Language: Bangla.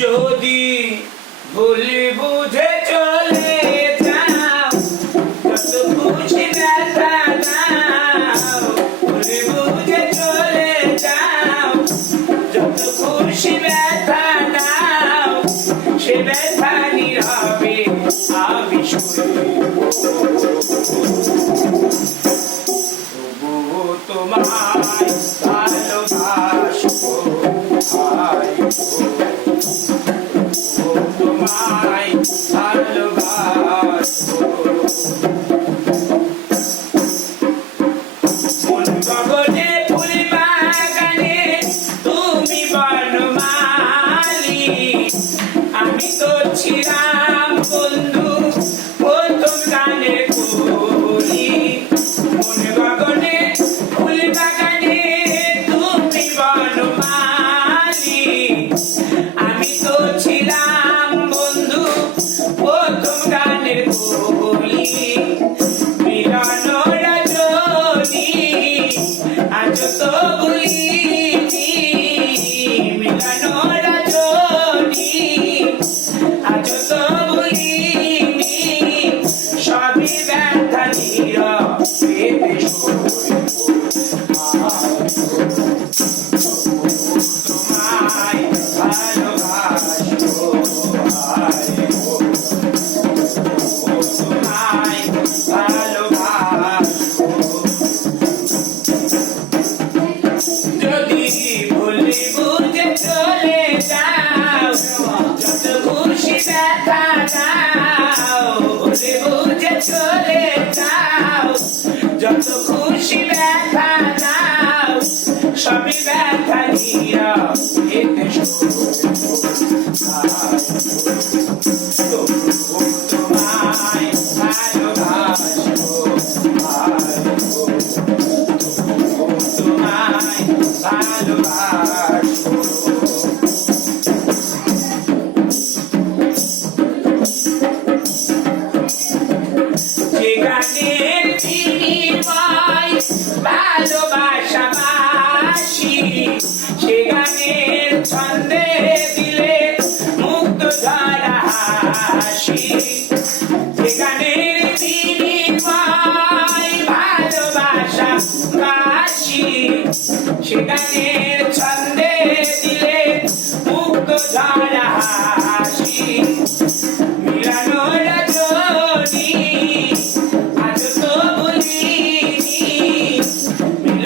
যদি ভুলে বুঝে চলে যাও, যত খুশি ব্যথা দাও। ভুলে বুঝে চলে যাও, যত খুশি ব্যথা দাও। সে ব্যথা নীরবে আমি শুনি, তবুও তোমায় ভালোবাসবো। তোমায় ভালোবাসবো। মন গগনে ফুল বাগানে তুমি বনমালী, আমি তো ছিলাম বন্ধু প্রথম গানের কলি। মন গগনে ফুল বাগানে তুমি বনমালী, আমি তো ছিলাম বন্ধু প্রথম গানের কলি। মিলন রজনী আজ তো ভুলিনি, মিলন রজনী আজ তো ভুলিনি। সবই ব্যথা নীরবে তোমায় ভালোবাসবো। তোমায় ভালোবাসবো। যদি ভুলে বুঝে চলে যাও, যত খুশি ব্যথা দাও। ভুলে বুঝে চলে যাও, যত খুশি ব্যথা দাও। সবই ব্যথা নীরবে তোমায় ভালোবাসবো। তোমায় ভালোবাসবো। যে গানে